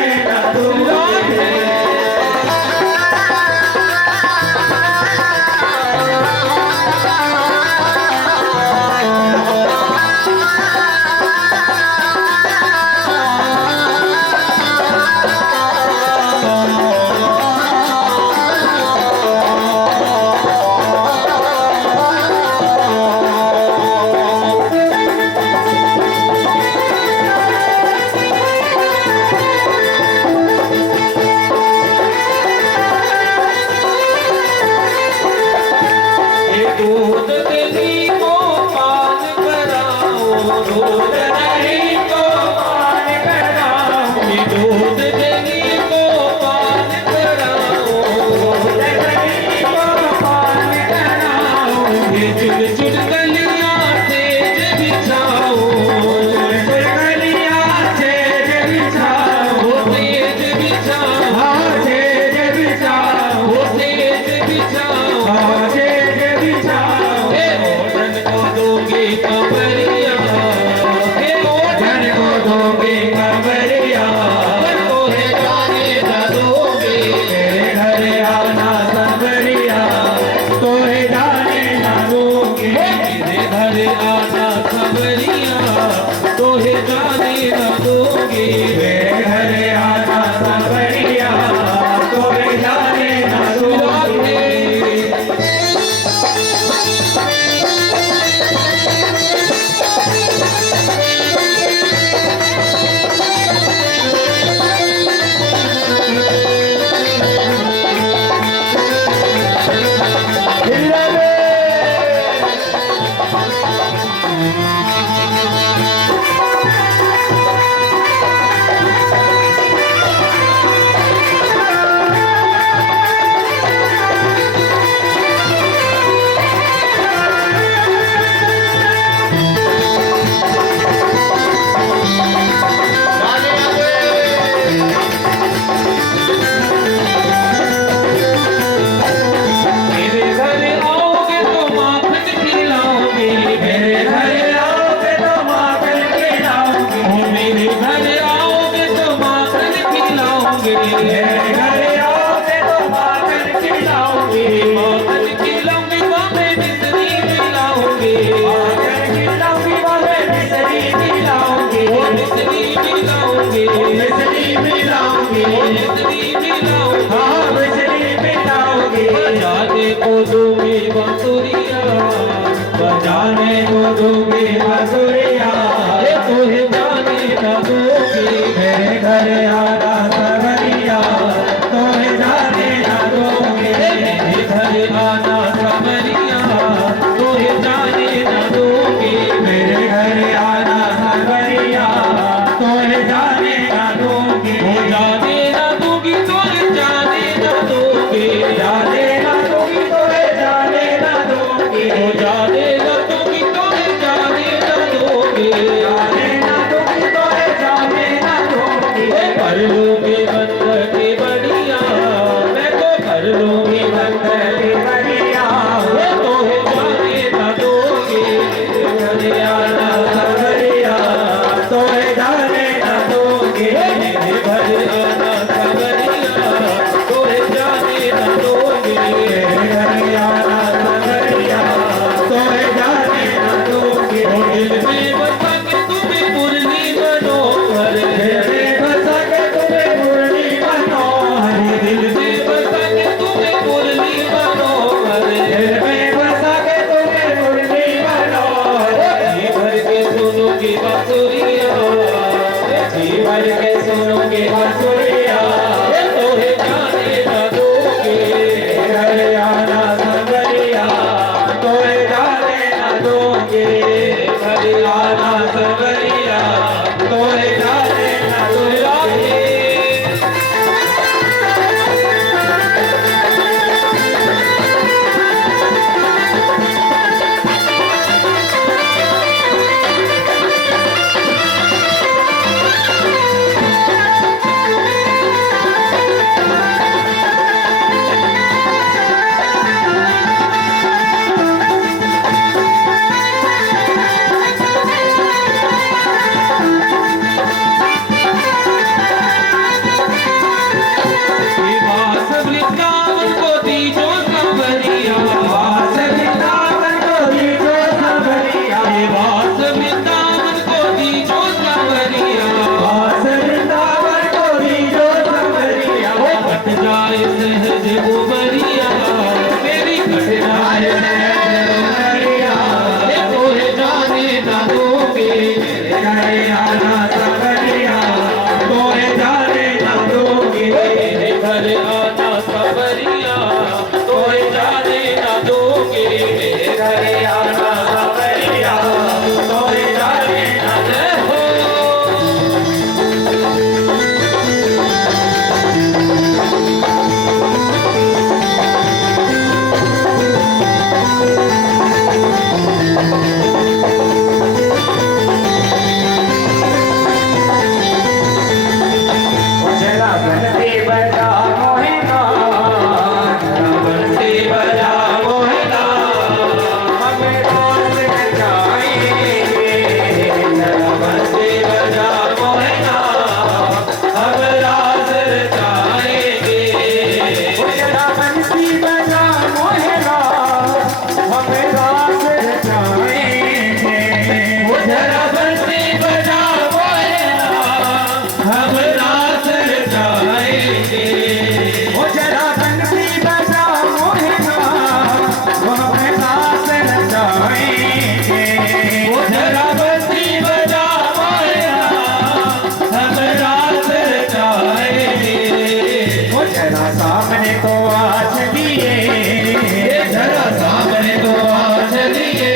खिलाऊंगी मेरे घर आओगे तो माखन खिलाऊंगी माखन खिलाऊंगी बाबे मिश्री मिलाऊंगी माखन खिलाऊंगी बाबे मिश्री खिलाऊंगी मिश्री मिलाऊंगी मिश्री मिलाऊंगी मिश्री मिलाऊंगी हाँ मिश्री मिलाऊंगी बजाने को दूंगी बांसुरिया बजाने को दूंगी बांसुरिया ये तुझे जाने ना दूंगी मेरे घर आना सवरिया तोहे जाने ना दूंगी मेरे घर आना समरिया तुझे जाने ना दूंगी मेरे घर आना सवरिया तोहे जाने ना दूंगी वो जाने ना दूंगी तुझे जाने ना दूंगी जाने ना दूंगी तोहे जाने ना दूंगी वो जाने ना दूंगी तुझे जाने ना दूंगी जाने ना दूंगी तोहे जाने ना दूंगी कर लूंगी बंद की बढ़िया मैं तो कर लूंगी बंद की बढ़िया मैं तो जाने ना दूंगी घर आना सवरिया तोहे जाने ना दूंगी मेरे घर आना सवरिया तोहे जाने ना दूंगी मेरे घर आना सवरिया तोहे जाने ना दूंगी और दिल में बसा के तुम्हें मुरली मनोहर दिल में बसा के तुम्हें मुरली मनोहर दिल में बसा के तुम्हें मुरली मनोहर दिल में बसा के तुम्हें मुरली मनोहर जी भर के सुनूंगी बांसुरिया जी भर के सुनोगे बांसुरिया तोहे जाने ना दूंगी घर आना सवरिया तोहे जाने ना दूंगी घर आना सवरिया तोहे जाने ना दूंगी वास वृंदावन को दीजो संवरिया वास वृंदावन को दीजो सवरिया वास वृंदावन को दीजो संवरिया वास वृंदावन को दीजो सवरिया कट जाए सहज उमरिया मेरी कट जाए सवरिया तोहे जाने ना दूंगी घर आना सवरिया तोहे जाने ना दूंगी मेरे घर आना सवरिया तोहे जाने ना दूंगी मेरे घर आना सवरिया तोहे जाने ना जय हो जरा बनती बजा मोहिना बनती बजा मोहिना हमें रोज जाएंगे जरा बनती बजा मोहिना हम राज जाएंगे जरा बनती बजा मोहिना हमें राज जाएंगे जरा बनती बजा मोहिना हम रास जाएंगे वो जरा बनती बजा मोहिना वो हमें रास जाएंगे वो जरा बनती बजा मोहिना हम रास जाएंगे वो जरा सामने को आ चलिए जरा सामने को आ चलिए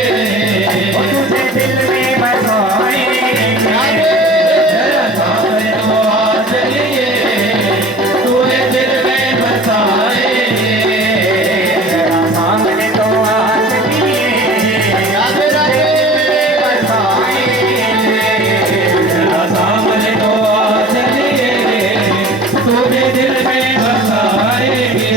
वो तुझे दिल में बसाएंगे जरा सामने को आ चलिए तूने दिल में बसाएंगे जरा सामने को आ चलिए याद रखे बसाएंगे जरा सामने को आ चलिए तूने दिल में बसाएंगे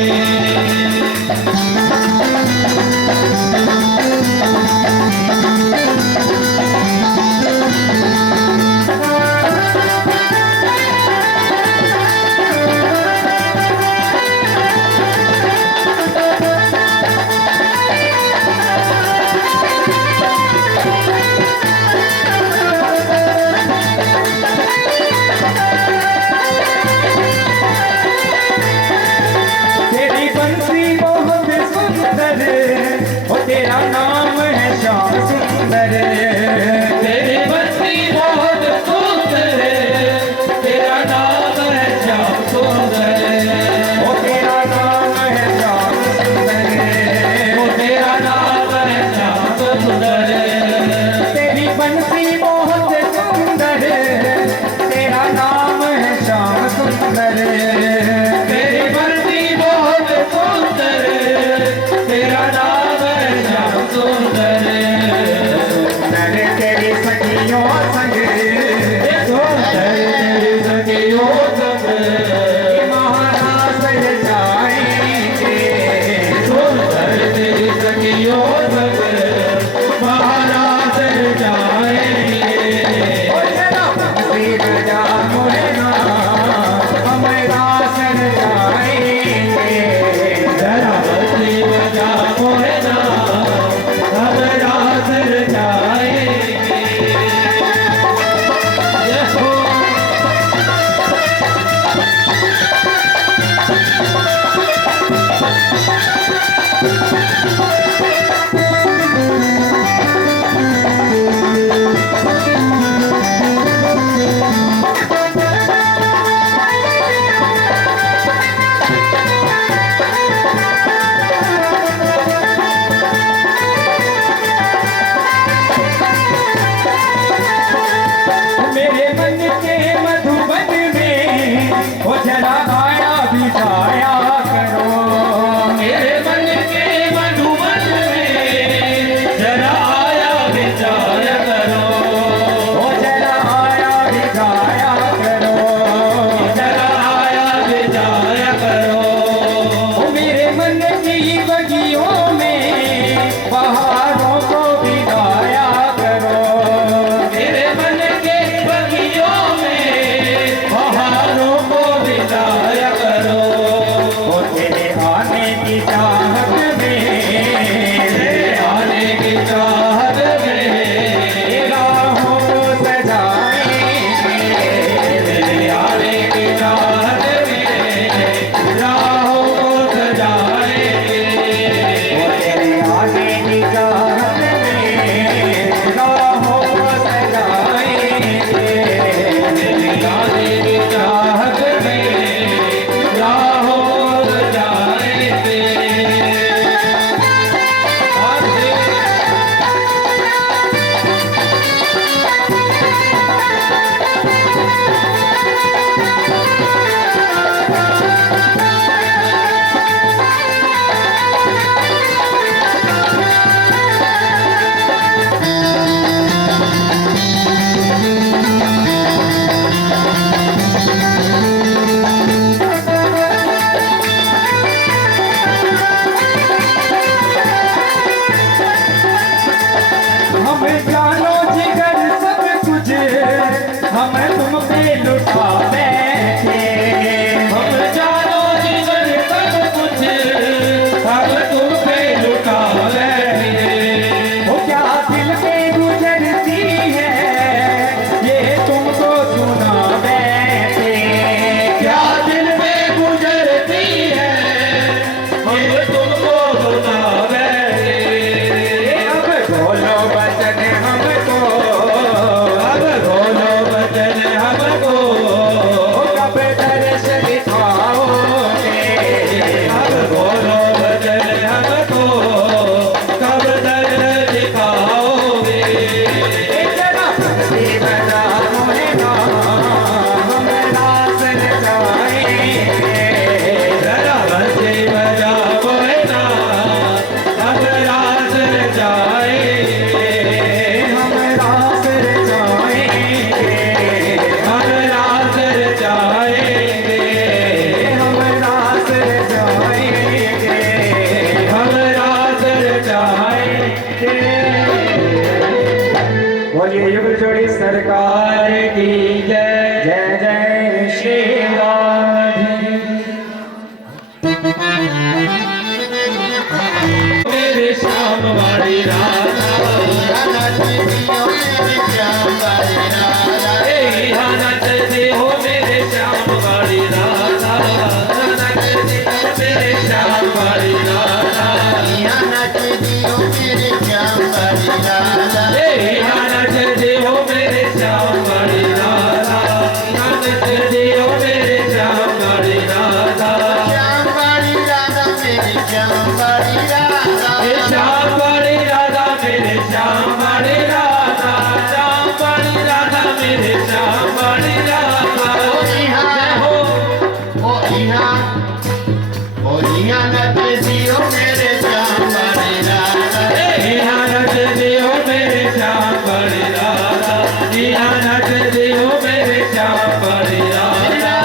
होलियां नचदी ओ मेरे श्याम बड़े राधा जिया नचदी ओ मेरे श्याम बड़े राधा जिया नचदी ओ मेरे श्याम बड़े राधा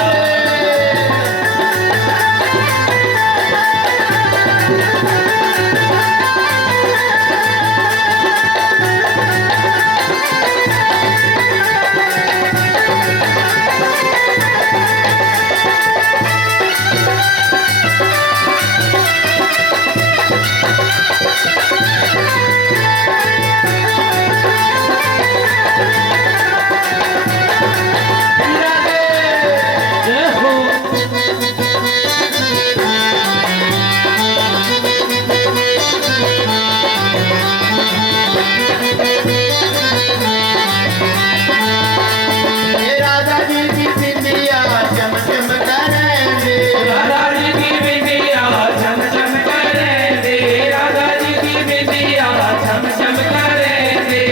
राधा जी की बिंदिया चम चम करेंगे राधा जी की बिंदिया झम झम करेंगे राधा जी की बिंदिया झम झम करेंगे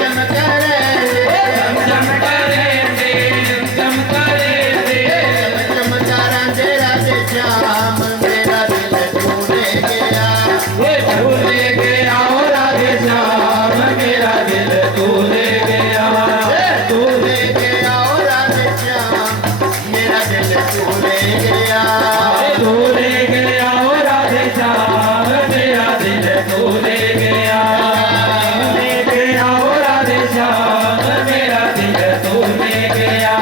चम करेंगे झम झम करेंगे झम करेंगे चम करेंगे राधे श्याम मेरा दिल छूने गया ये भूले गया ओ राधे श्याम मेरा दिल तू ले गया तू ले गया ओ राधे श्याम मेरा दिल छूने गया तू ले गया ओ राधे श्याम मेरा दिल तू ले गया ओ राधे श्याम मेरा दिल तू ले गया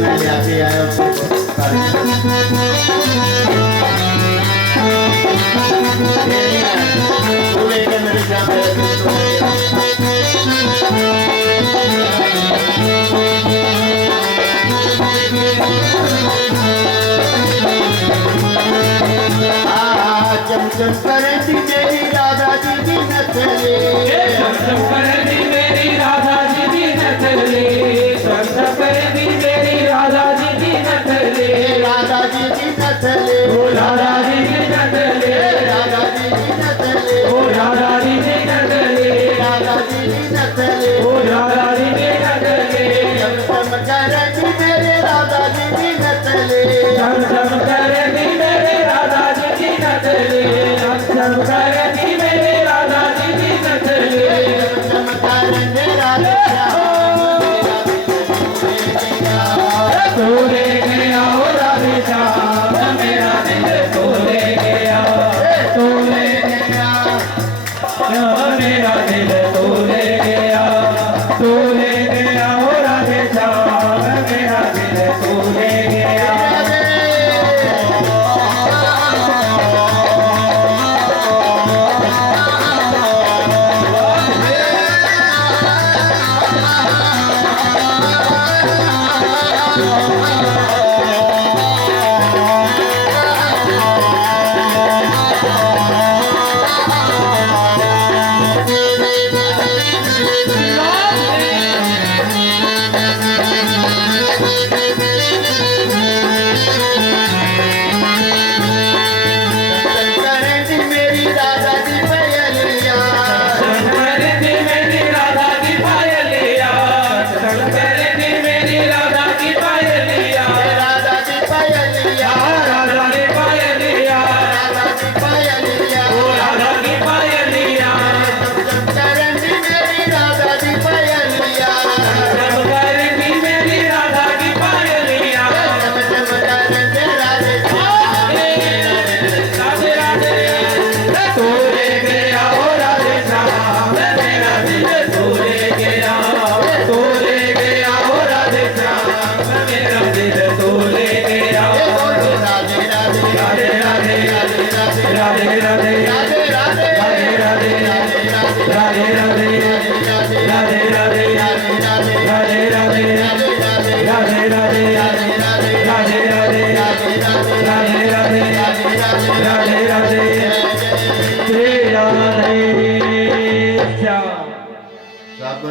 मैं जाके आया तू ले गया मेरे श्याम मेरा दिल छूने गया चम चम करेंगी मेरी राधा जी की नचले झम झम करेंगी मेरी राधा जी की नचले झम झम करेंगी मेरी राधा जी की नचले राधा जी की नचले ओ राधा जी की नचले राधा जी की नचले ओ राधा जी की नचले राधा जी की नचले ओ राधा जी की नचले चम करेंगी मेरे राधा जी की नचले झम झम करेंगी मेरे राधा जी की नचले झम झम करेंगी मेरे राधा जी की नचले चम करेंगे राधे श्याम तू ले गया ओ राधे श्याम मेरा दिल तू ले गया तू ले गया मेरा दिल तू ले गया तू ले गया ओ राधे श्याम मेरा दिल तू ले गया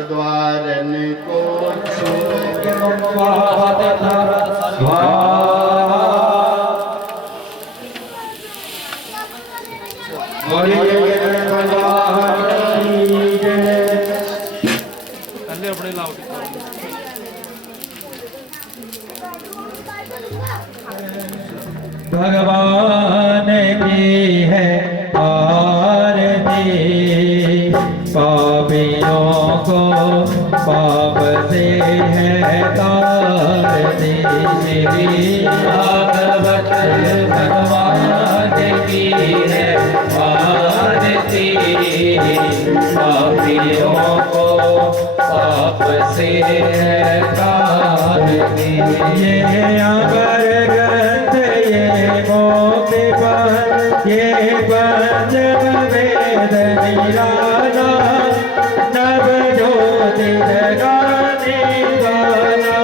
द्वारन को स्वाहा तथा स्वाहा भगवान की है आरती पापियों को पाप से है तारती श्री भागवत भगवान की है आरती पापियों को पाप से है तारती ये अमर ग्रंथ ये मोक्ति पथ ये पंचम वेद निराला नव ज्योति जगाने वाला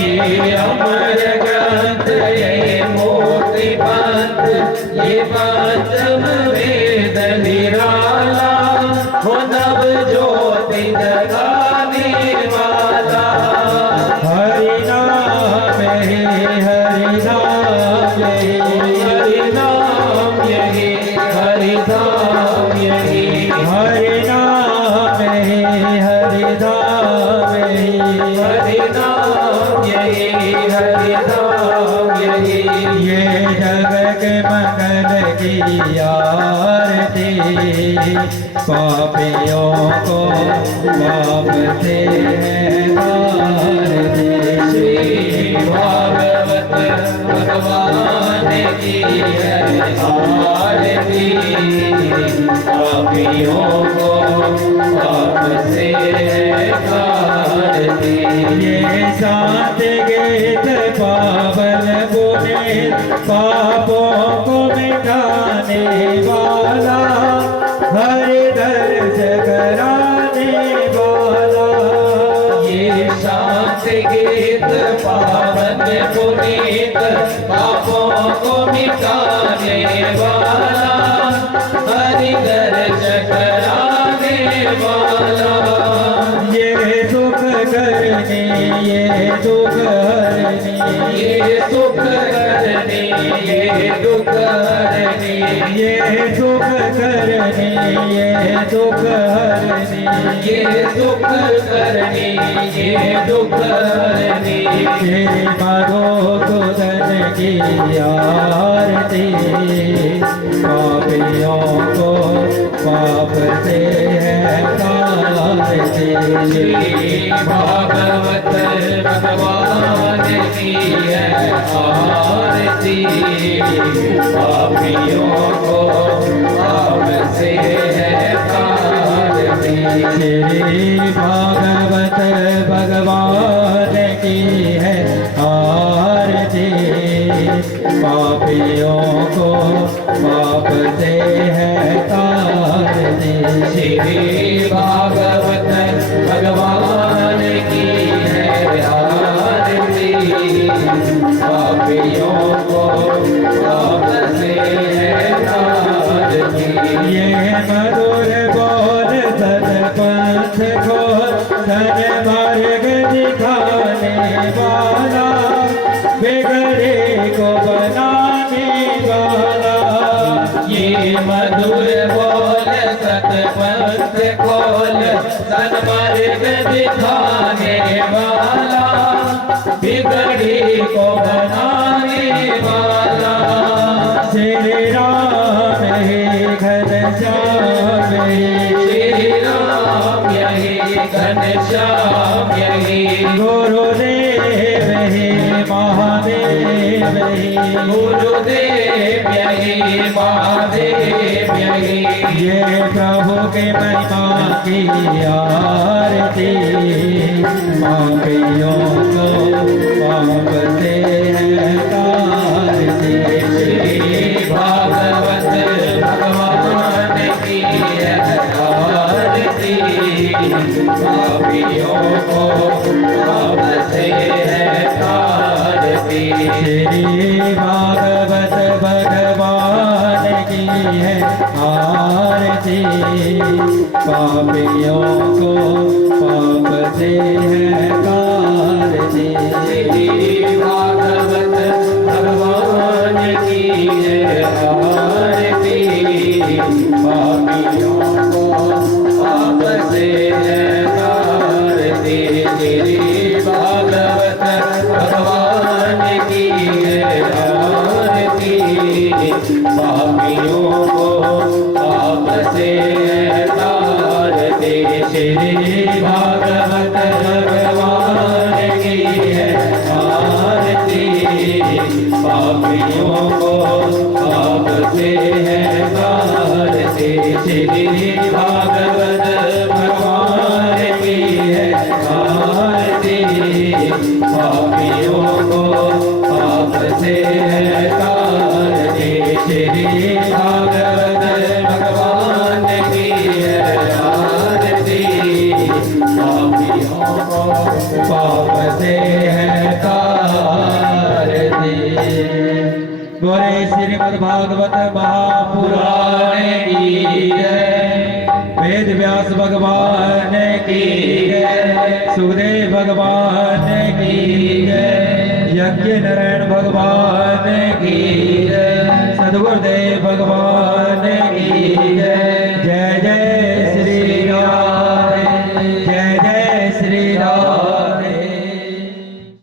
ये अमर ग्रंथ ये मोक्ति पथ ये पंचम वेद निराला हो नव ज्योति जगाने वाला हरि नाम हरि नाम हरि नाम यही हरि नाम यही हरि नाम हरि नाम हरि नाम यही हरि नाम यही ये जग के मंगल की आरती पापियों को पाप से है तारती श्री भागवत भगवान की है आरती पापियों को पाप से है तारती ये सात गीत पावन पुनीत पापों को मिटाने वाला हरि दर्श कराने वाला ये शांत गीत पावन पुनीत पापों को मिटाने वाला हरि दर्श कराने वाला ये सुख करने ये दुख हरने ये सुख करने ये दुख हरने ये सुख करने ये दुख हरने ये सुख करने ये दुख हरने तेरे मधुसूदन की आरती पापियों को पाप से है तारती श्री भागवत भगवान की है आरती पापियों को पाप से है तारती श्री भागवत भगवान की है आरती पापियों को पाप से है तारती श्री भागवत भगवान की है आरती पापियों को पाप से है तारती ये मधुर बोल सतपंथ को धन मार्ग दिखाने वाला बिगड़े को बनाने वाला ये मधुर बोल सतपंथ खोल सन्मार्ग दिखाने वाला बिगड़े को बनाने वाला श्री राम है घनश्याम श्री राम यही घनश्याम यही गुरुदेव है महादेव है गुरुदेव यही महादेव यही ये प्रभु के महिमा की आरती पापियों को पाप से है तारती श्री भागवत भगवान की है आरती पापियों को पाप से है तारती श्री भागवत भगवान की है आरती, पापियों को पाप से है कारती। भागवत भगवान की है आरती, पापियों को पाप से है कारती। भागवत भगवान की है आरती, पापियों को पाप से है तारते। श्री भागवत भगवान की है आरती, पापियों को पाप से है तारते। श्री भागवत भगवान की है आरती, पापियों को पाप से है तारते। श्री भागवत भगवान की है आरती, पापियों को पाप से है तारते। बोले श्रीमद् भागवत महापुराण की जय। वेद व्यास भगवान की जय। सुखदेव भगवान की जय। यज्ञ नारायण भगवान की जय। सद्गुरुदेव भगवान की